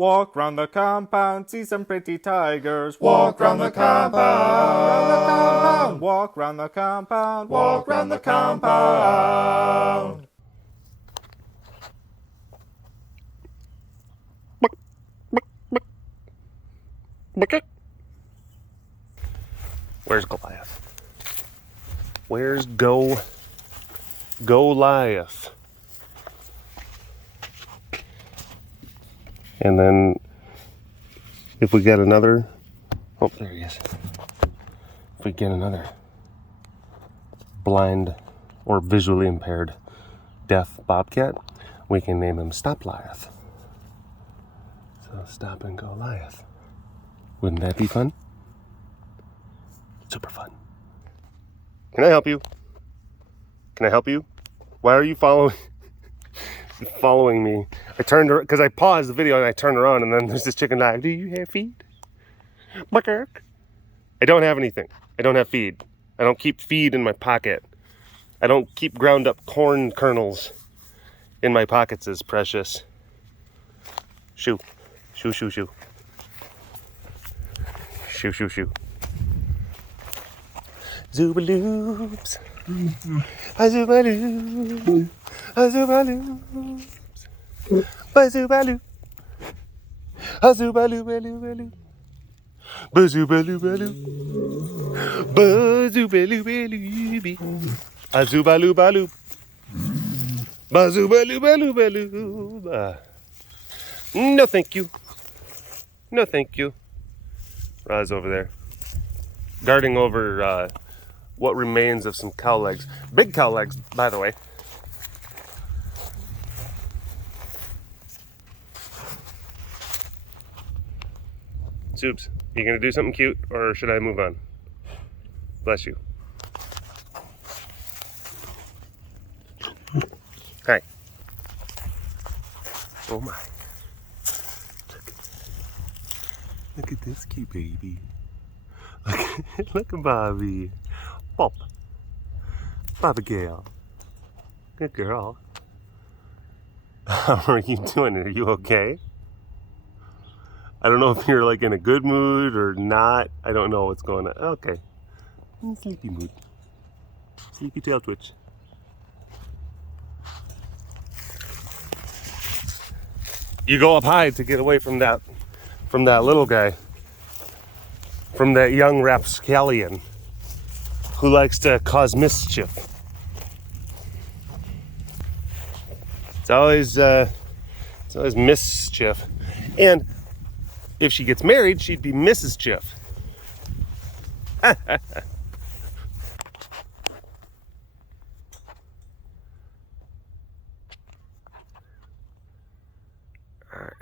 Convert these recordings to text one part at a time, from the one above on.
Walk round the compound, see some pretty tigers. Walk round the compound. Walk round the compound. Walk round the compound. Where's Goliath? Where's Goliath? And then if we get another, oh, there he is. If we get another blind or visually impaired deaf bobcat, we can name him Stop Goliath. So Stop and Goliath. Wouldn't that be fun? Super fun. Can I help you? Can I help you? Why are you following me? I turned because I paused the video and I turned around and then there's this chicken like, do you have feed? Buckert. I don't have anything. I don't have feed. I don't keep feed in my pocket. I don't keep ground up corn kernels in my pockets as precious. Shoo. Shoo, shoo, shoo. Shoo, shoo, shoo. Zoobaloops. Azoobaloo. Azoobaloo. Bazoobaloo. Azoobaloo, baloo, baloo. Bazoobaloo, baloo. Bazoobaloo, baloo. Azoobaloo, baloo. Bazoobaloo, baloo, baloo. No, thank you. No, thank you. Ra's over there, guarding over what remains of some cow legs. Big cow legs, by the way. Soups, you gonna do something cute, or should I move on? Bless you. Hi. Oh my. Look at this cute baby. Look at Bobby. Pop. Bobby girl. Good girl. How are you doing? Are you okay? I don't know if you're like in a good mood or not. I don't know what's going on. Okay. Sleepy mood. Sleepy tail twitch. You go up high to get away from that little guy. From that young rapscallion who likes to cause mischief. It's always mischief. And if she gets married, she'd be Mrs. Chiff. I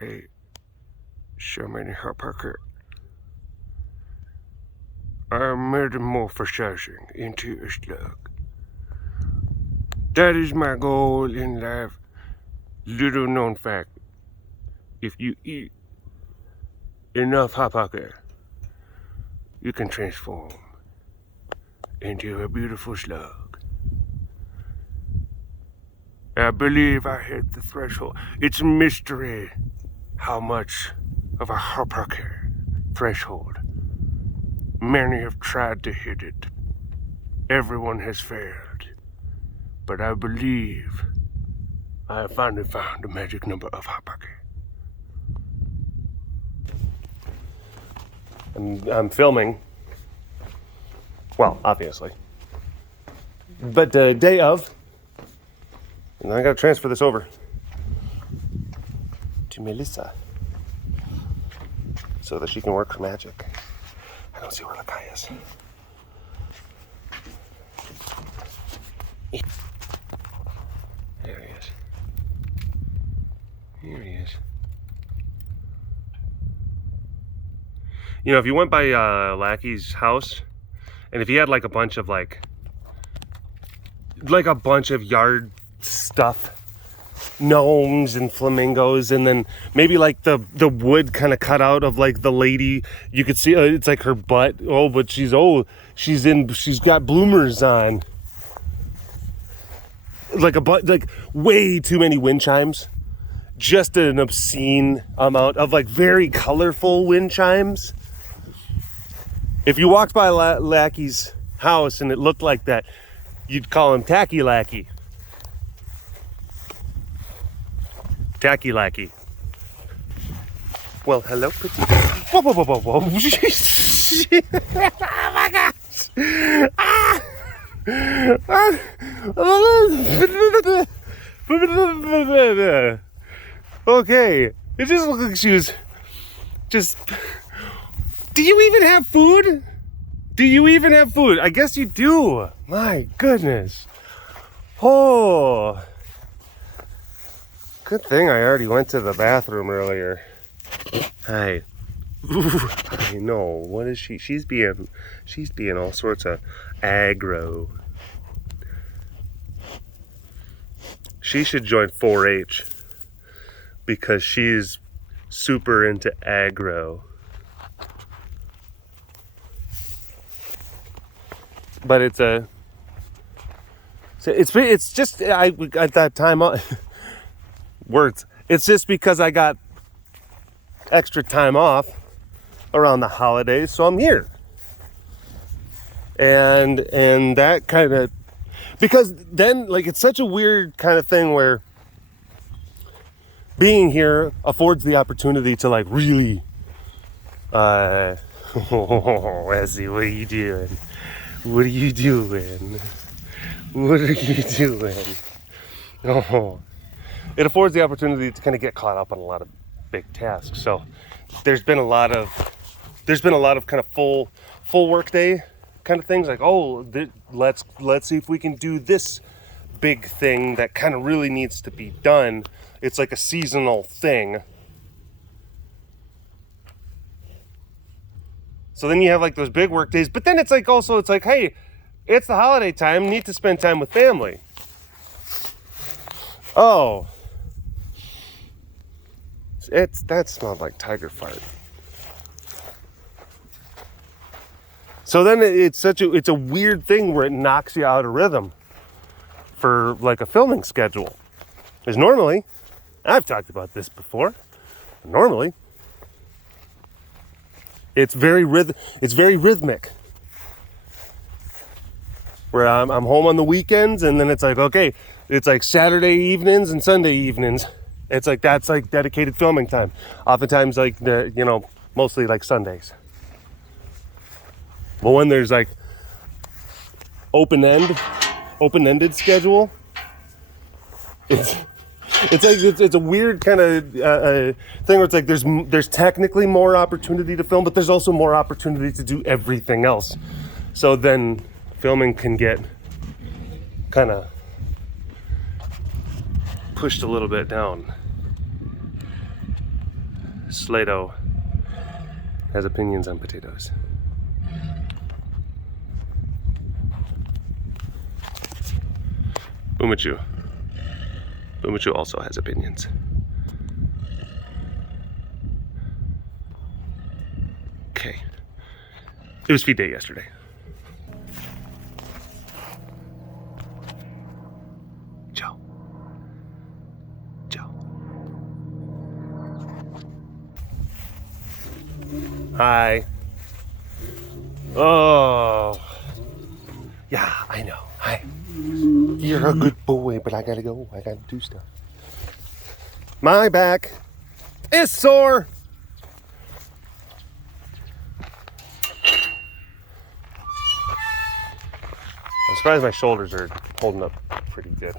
ate so many hot pockets. I metamorphosizing into a slug. That is my goal in life. Little known fact. If you eat enough hot pocket, you can transform into a beautiful slug. I believe I hit the threshold. It's a mystery how much of a hot pocket threshold. Many have tried to hit it. Everyone has failed. But I believe I have finally found the magic number of hot pocket. I'm filming. Well, obviously. But the day of, and I gotta transfer this over to Melissa so that she can work her magic. I don't see where Lakai is. There he is. Here he is. You know, if you went by Lackey's house, and if he had like a bunch of yard stuff, gnomes and flamingos, and then maybe like the wood kind of cut out of like the lady, you could see it's like her butt. Oh, but she's got bloomers on, like way too many wind chimes. just an obscene amount of like very colorful wind chimes. If you walked by Lackey's house and it looked like that, you'd call him Tacky Lackey. Tacky Lackey. Well, hello, pretty. Whoa, whoa, whoa, whoa, whoa. Oh my gosh. Okay. It just looked like she was just. Do you even have food? Do you even have food? I guess you do. My goodness. Oh. Good thing I already went to the bathroom earlier. Hi. Ooh, I know. What is she? She's being all sorts of aggro. She should join 4-H because she's super into aggro. But it's just I at that time words. It's just because I got extra time off around the holidays, so I'm here. And that kind of, because then like it's such a weird kind of thing where being here affords the opportunity to like really Wesley, what are you doing? What are you doing? What are you doing? Oh, it affords the opportunity to kind of get caught up on a lot of big tasks. So there's been a lot of kind of full work day kind of things, like, oh, let's see if we can do this big thing that kind of really needs to be done. It's like a seasonal thing. So then you have like those big work days, but then it's like also it's like, hey, it's the holiday time, need to spend time with family. Oh, that smelled like tiger fart. So then it's a weird thing where it knocks you out of rhythm for like a filming schedule. Because normally, I've talked about this before. Normally, it's very rhythmic. Where I'm home on the weekends, and then it's like, okay, it's like Saturday evenings and Sunday evenings. It's like that's like dedicated filming time. Oftentimes, like mostly like Sundays. But when there's like open-ended schedule, it's a weird kind of thing where it's like there's technically more opportunity to film, but there's also more opportunity to do everything else. So then filming can get kind of pushed a little bit down. Slato has opinions on potatoes. Umachu also has opinions. Okay. It was feed day yesterday. Joe. Hi. Oh. Yeah, I know. Hi. You're a good boy, but I gotta go. I gotta do stuff. My back is sore. I'm surprised my shoulders are holding up pretty good.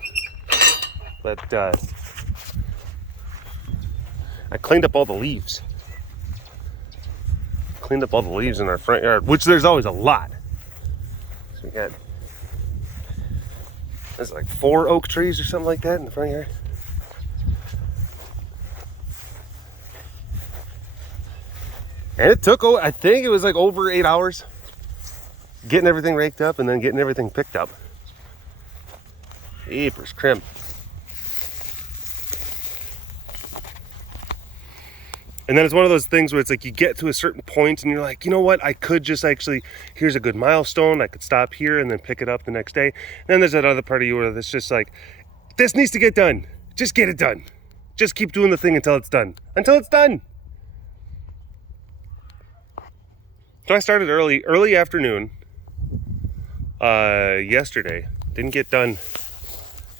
But I cleaned up all the leaves. Cleaned up all the leaves in our front yard, which there's always a lot. So we got, there's like 4 oak trees or something like that in the front yard. And it took, I think it was like over 8 hours getting everything raked up and then getting everything picked up. Jeepers crimp. And then it's one of those things where it's like you get to a certain point and you're like, you know what, I could just actually, here's a good milestone, I could stop here and then pick it up the next day. And then there's that other part of you where it's just like, this needs to get done. Just get it done. Just keep doing the thing until it's done. Until it's done. So I started early afternoon yesterday. Didn't get done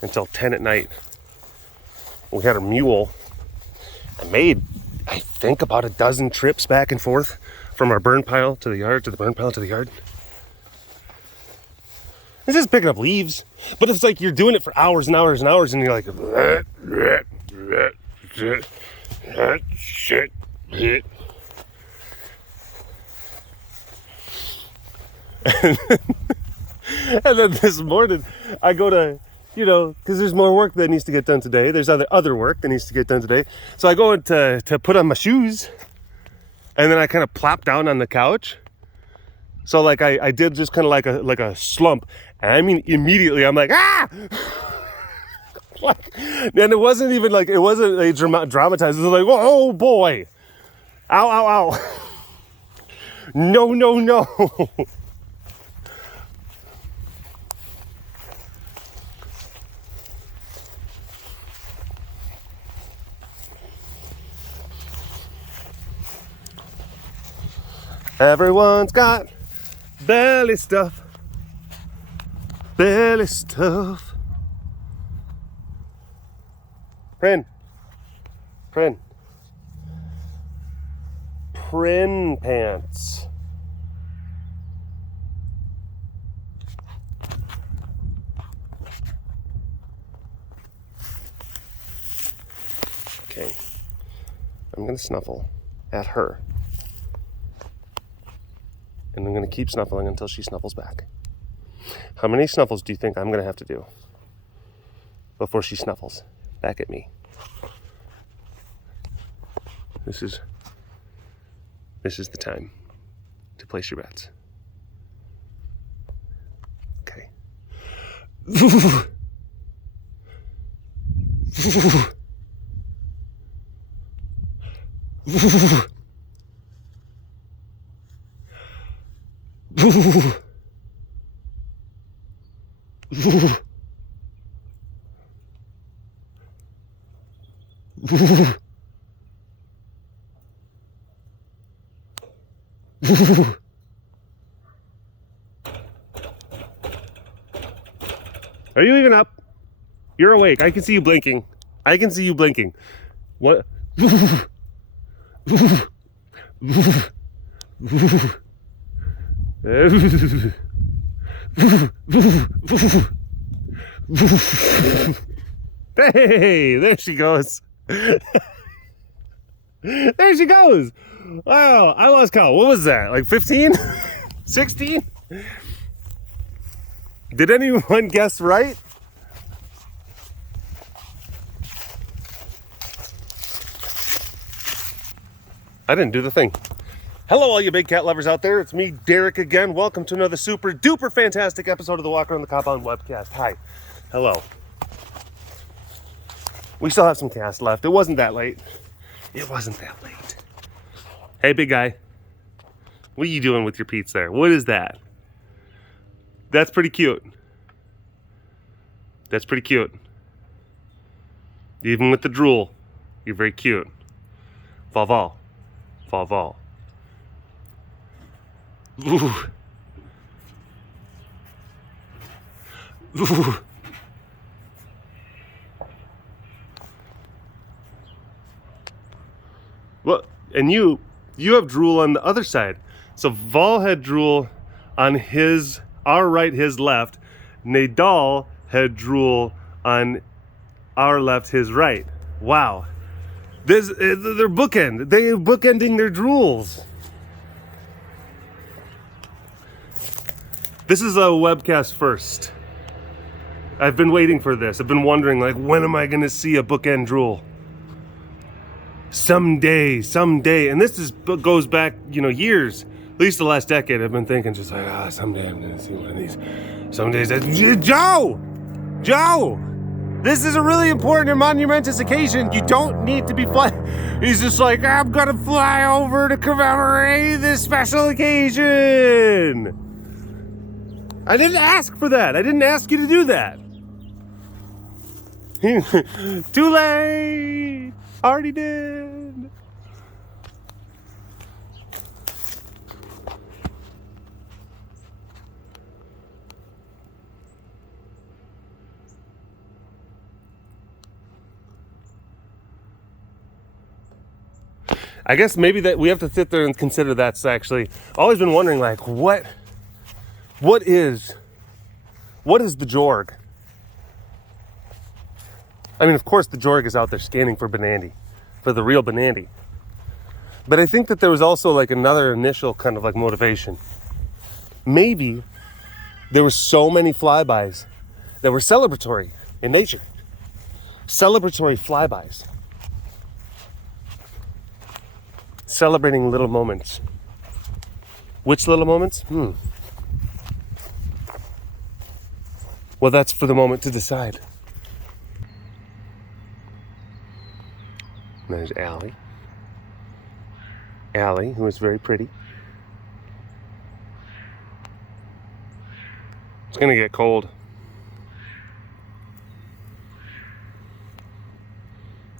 until 10 at night. We had a mule. I made, I think, about a dozen trips back and forth from our burn pile to the yard, to the burn pile to the yard. It's just picking up leaves. But it's like you're doing it for hours and hours and hours, and you're like, shit. And then this morning, I go to, because there's more work that needs to get done today. There's other work that needs to get done today. So I go to put on my shoes, and then I kind of plop down on the couch. So like I did just kind of like a slump. And I mean, immediately I'm like, ah! And it wasn't even like, it wasn't a dramatized. It was like, oh boy. Ow, ow, ow. No. Everyone's got belly stuff. Belly stuff. Prin pants. Okay. I'm gonna snuffle at her. And I'm going to keep snuffling until she snuffles back. How many snuffles do you think I'm going to have to do before she snuffles back at me? This is the time to place your bets. Okay. Are you even up? You're awake. I can see you blinking. What? Hey, there she goes. There she goes. Wow, I lost count. What was that? Like 15? 16? Did anyone guess right? I didn't do the thing. Hello, all you big cat lovers out there. It's me, Derek, again. Welcome to another super duper fantastic episode of the Walk Around the Compound webcast. Hi. Hello. We still have some cast left. It wasn't that late. Hey, big guy. What are you doing with your Pete's there? What is that? That's pretty cute. Even with the drool, you're very cute. Vol. Ooh. Ooh. Well, and you have drool on the other side. So Vol had drool on our right, his left. Nadal had drool on our left, his right. Wow. They're bookending their drools. This is a webcast first. I've been waiting for this. I've been wondering, like, when am I going to see a bookend drool? Someday. And this goes back, years. At least the last decade. I've been thinking just like, someday I'm going to see one of these. Some days Joe! This is a really important and monumentous occasion. You don't need to be He's just like, I'm going to fly over to commemorate this special occasion. I didn't ask for that. I didn't ask you to do that. Too late! Already did! I guess maybe that we have to sit there and consider that's actually always been wondering, like, what is the Jorg? I mean, of course the Jorg is out there scanning for Banandy, for the real Banandy. But I think that there was also like another initial kind of like motivation. Maybe there were so many flybys that were celebratory in nature. Celebratory flybys. Celebrating little moments. Which little moments? Well, that's for the moment to decide. And there's Allie. Allie, who is very pretty. It's gonna get cold.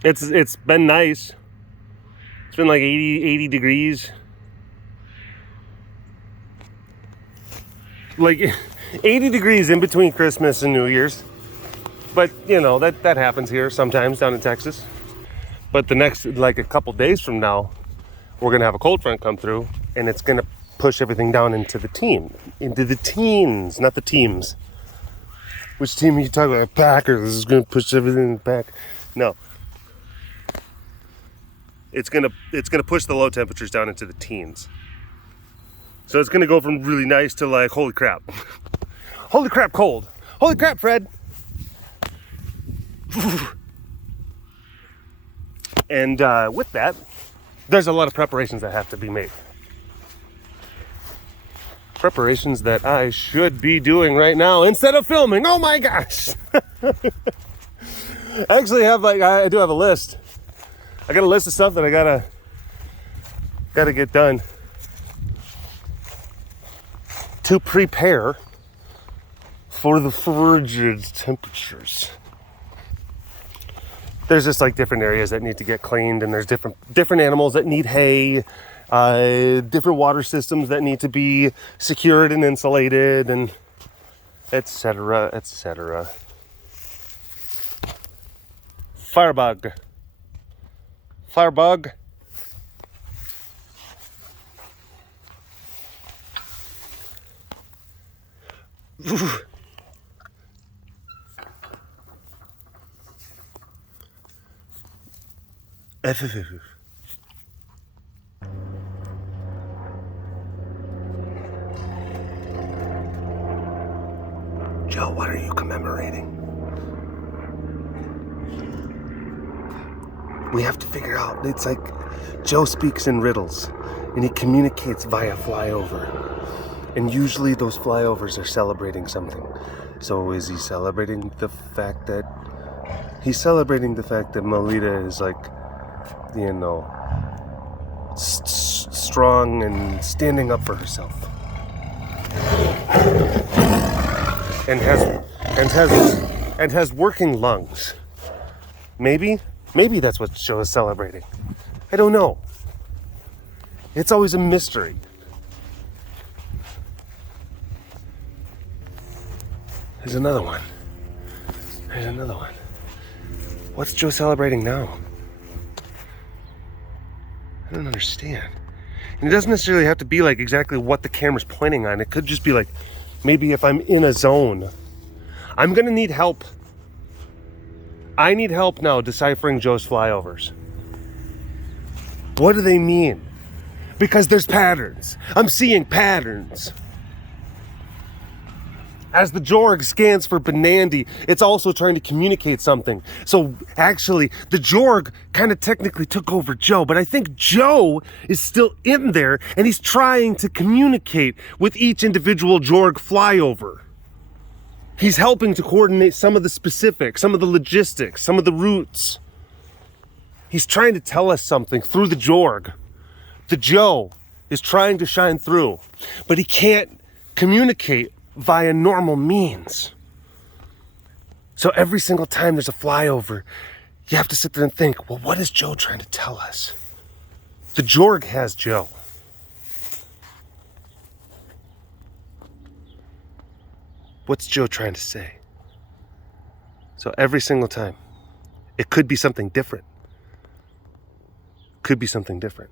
It's been nice. It's been like 80 degrees. Like 80 degrees in between Christmas and New Year's. But, you know, that happens here sometimes down in Texas. But the next, like a couple days from now, we're going to have a cold front come through, and it's going to push everything down into the teens, not the teams. Which team are you talking about? Packers. This is going to push everything back. No. It's gonna push the low temperatures down into the teens. So it's gonna go from really nice to like, holy crap. Holy crap cold. Holy crap, Fred. And with that, there's a lot of preparations that have to be made. Preparations that I should be doing right now instead of filming. Oh my gosh. I actually have I do have a list. I got a list of stuff that I gotta get done to prepare for the frigid temperatures. There's just like different areas that need to get cleaned, and there's different animals that need hay, different water systems that need to be secured and insulated, and etc., etc. Firebug. Joe, what are you commemorating? We have to figure out, it's like Joe speaks in riddles and he communicates via flyover. And usually those flyovers are celebrating something. So is he celebrating the fact that Melita is like, you know, strong and standing up for herself. And has working lungs. Maybe that's what Joe is celebrating. I don't know. It's always a mystery. There's another one. What's Joe celebrating now? I don't understand. And it doesn't necessarily have to be like exactly what the camera's pointing on. It could just be like, maybe if I'm in a zone, I'm gonna need help. I need help now deciphering Joe's flyovers. What do they mean? Because there's patterns. I'm seeing patterns. As the Jorg scans for Banandy, it's also trying to communicate something. So actually, the Jorg kind of technically took over Joe, but I think Joe is still in there and he's trying to communicate with each individual Jorg flyover. He's helping to coordinate some of the specifics, some of the logistics, some of the routes. He's trying to tell us something through the Jorg. The Joe is trying to shine through, but he can't communicate via normal means. So every single time there's a flyover, you have to sit there and think, well, what is Joe trying to tell us? The Jorg has Joe. What's Joe trying to say? So every single time, it could be something different. Could be something different.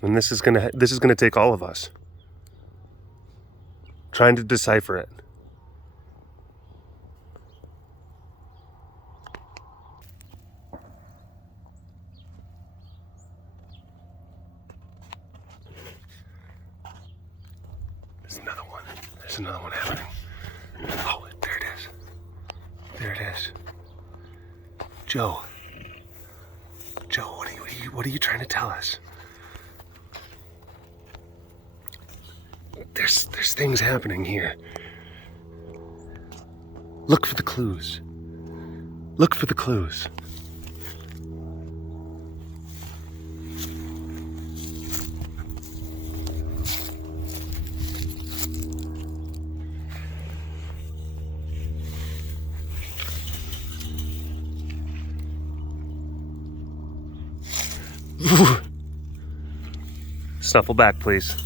And this is gonna take all of us trying to decipher it. There's another one happening. Oh, there it is. There it is. Joe. Joe, what are you trying to tell us? There's things happening here. Look for the clues. Look for the clues. Snuffle back, please.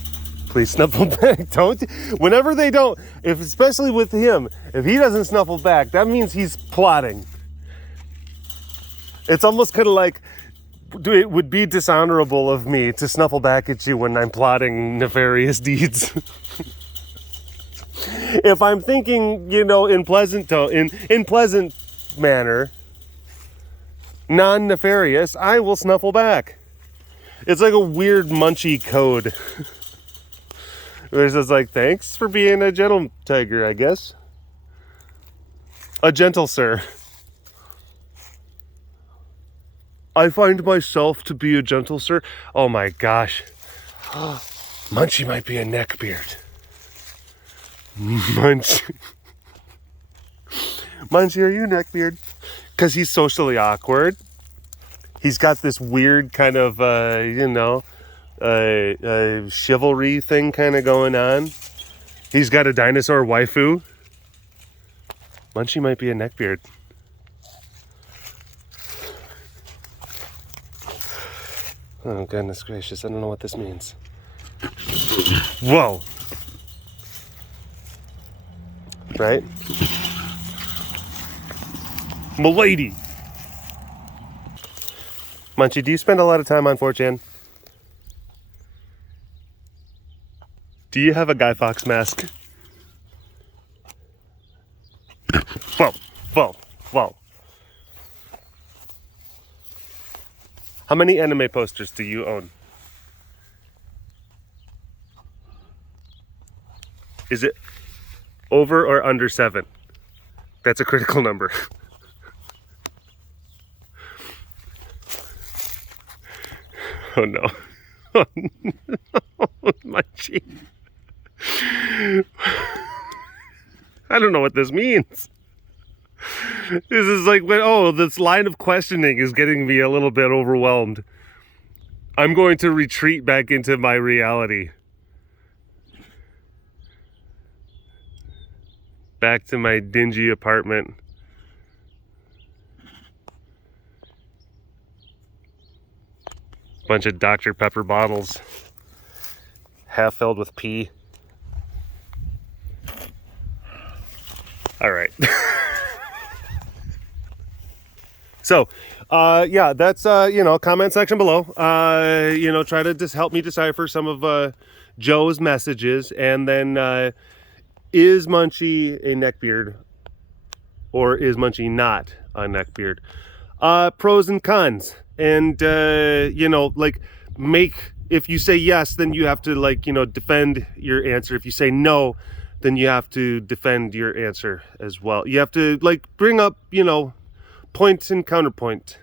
Please snuffle back. Don't. Whenever they don't, especially with him, if he doesn't snuffle back, that means he's plotting. It's almost kind of like, it would be dishonorable of me to snuffle back at you when I'm plotting nefarious deeds. If I'm thinking, in pleasant manner, non-nefarious, I will snuffle back. It's like a weird Munchie code. It's just like, thanks for being a gentle tiger, I guess. A gentle sir. I find myself to be a gentle sir. Oh my gosh. Munchie might be a neckbeard. Munchie. Munchie, are you a neckbeard? Because he's socially awkward. He's got this weird kind of, chivalry thing kind of going on. He's got a dinosaur waifu. Munchie might be a neckbeard. Oh, goodness gracious. I don't know what this means. Whoa. Right? M'lady. Munchie, do you spend a lot of time on 4chan? Do you have a Guy Fawkes mask? Whoa. How many anime posters do you own? Is it over or under 7? That's a critical number. Oh no. Oh no. Munchie. I don't know what this means. This is like, this line of questioning is getting me a little bit overwhelmed. I'm going to retreat back into my reality. Back to my dingy apartment. Bunch of Dr. Pepper bottles, half filled with pee. All right. So, that's, comment section below. Try to just help me decipher some of Joe's messages. And then, is Munchie a neckbeard or is Munchie not a neckbeard? Pros and cons. And, if you say yes, then you have to defend your answer. If you say no, then you have to defend your answer as well. You have to bring up, point and counterpoint.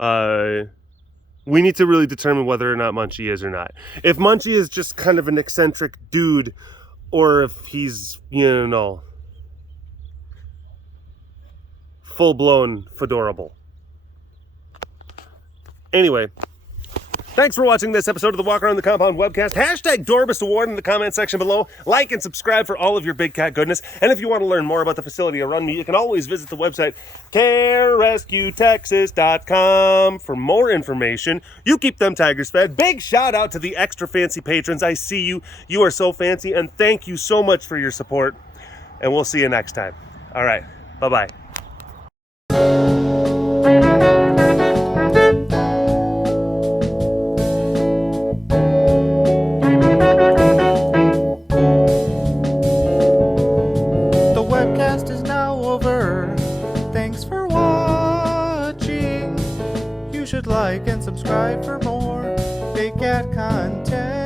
We need to really determine whether or not Munchie is or not. If Munchie is just kind of an eccentric dude, or if he's, full-blown fedorable. Anyway, Thanks for watching this episode of the Walk Around the Compound webcast. Hashtag Dorbus Award in the comment section below. Like and subscribe for all of your big cat goodness. And if you want to learn more about the facility around me, you can always visit the website carerescuetexas.com for more information. You keep them tigers fed. Big shout out to the extra fancy patrons. I see you. You are so fancy, and thank you so much for your support. And we'll see you next time. All right. Bye-bye. Like and subscribe for more Big Cat content.